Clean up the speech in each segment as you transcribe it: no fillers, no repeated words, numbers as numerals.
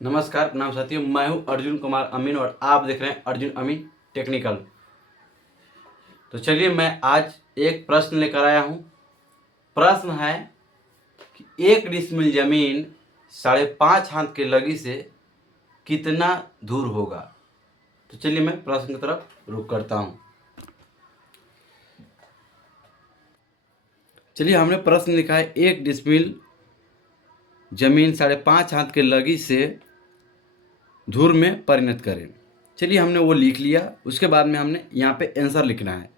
नमस्कार, प्रणाम साथियों। मैं हूं अर्जुन कुमार अमीन और आप देख रहे हैं अर्जुन अमीन टेक्निकल। तो चलिए मैं आज एक प्रश्न लेकर आया हूं। प्रश्न है कि 1 डिसमिल जमीन 5.5 हाथ के लगी से कितना दूर होगा। तो चलिए मैं प्रश्न की तरफ रुख करता हूं। चलिए हमने प्रश्न लिखा है 1 डिसमिल जमीन 5.5 हाथ के लगी से धूर में परिणत करें। चलिए हमने वो लिख लिया। उसके बाद में हमने यहाँ पे आंसर लिखना है।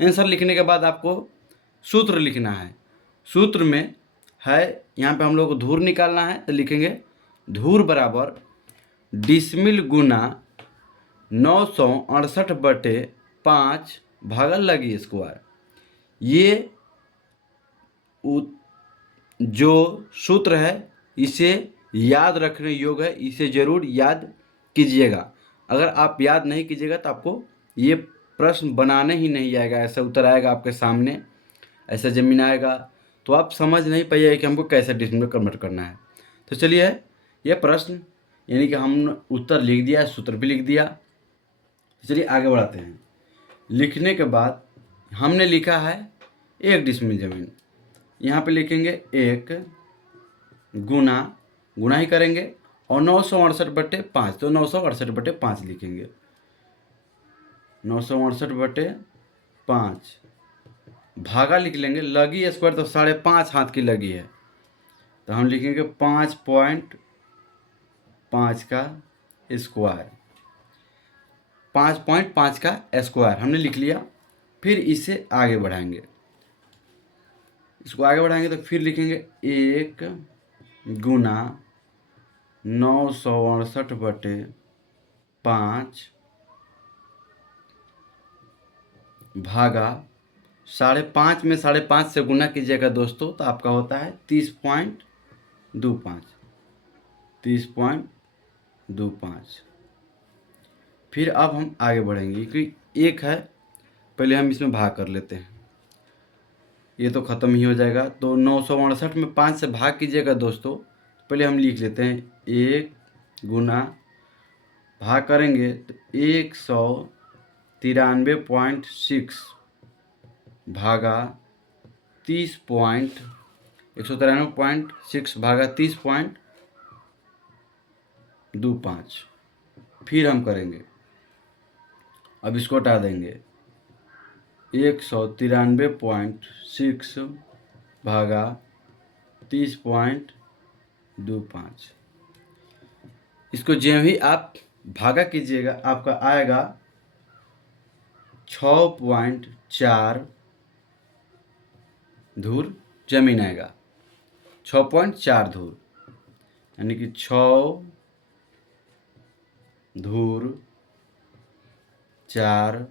आंसर लिखने के बाद आपको सूत्र लिखना है। सूत्र में है यहाँ पे हम लोग को धूर निकालना है, तो लिखेंगे धूर बराबर डिसमिल गुना 968/5 भागा लगी स्क्वायर। ये जो सूत्र है इसे याद रखने योग्य है, इसे ज़रूर याद कीजिएगा। अगर आप याद नहीं कीजिएगा तो आपको ये प्रश्न बनाने ही नहीं आएगा। ऐसा उत्तर आएगा आपके सामने, ऐसा जमीन आएगा तो आप समझ नहीं पाइएगा कि हमको कैसे डिसमिल में कन्वर्ट करना है। तो चलिए ये प्रश्न यानी कि हमने उत्तर लिख दिया, सूत्र भी लिख दिया। चलिए आगे बढ़ाते हैं। लिखने के बाद हमने लिखा है 1 डिसमिल जमीन, यहाँ पे लिखेंगे 1 गुना ही करेंगे और 968/5, तो 968/5 लिखेंगे। 968/5 भागा लिख लेंगे। लगी स्क्वायर तो 5.5 हाथ की लगी है, तो हम लिखेंगे 5.5 का स्क्वायर। 5.5 का स्क्वायर हमने लिख लिया। फिर इसे आगे बढ़ाएंगे, इसको आगे बढ़ाएंगे तो फिर लिखेंगे 1 गुना 968/5 भागा 5.5 में 5.5 से गुना कीजिएगा दोस्तों, तो आपका होता है 30.25। 30.25। फिर अब हम आगे बढ़ेंगे क्योंकि 1 है, पहले हम इसमें भाग कर लेते हैं। ये तो ख़त्म ही हो जाएगा, तो 968 में 5 से भाग कीजिएगा दोस्तों। पहले हम लिख लेते हैं 1 गुना भाग करेंगे तो 193.6 भागा 193.6 भागा 30.25। फिर हम करेंगे, अब इसको हटा देंगे। 193.6 भागा 30.25। इसको जो ही आप भागा कीजिएगा आपका आएगा 6.4 धूर जमीन आएगा। 6.4 धूर यानी कि 6 धूर 4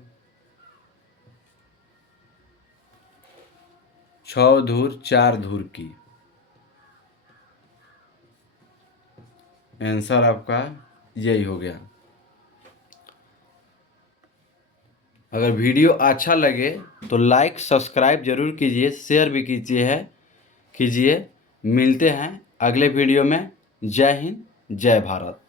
6 धूर 4 धूर की आंसर आपका यही हो गया। अगर वीडियो अच्छा लगे तो लाइक सब्सक्राइब जरूर कीजिए, शेयर भी कीजिए। मिलते हैं अगले वीडियो में। जय हिंद, जय भारत।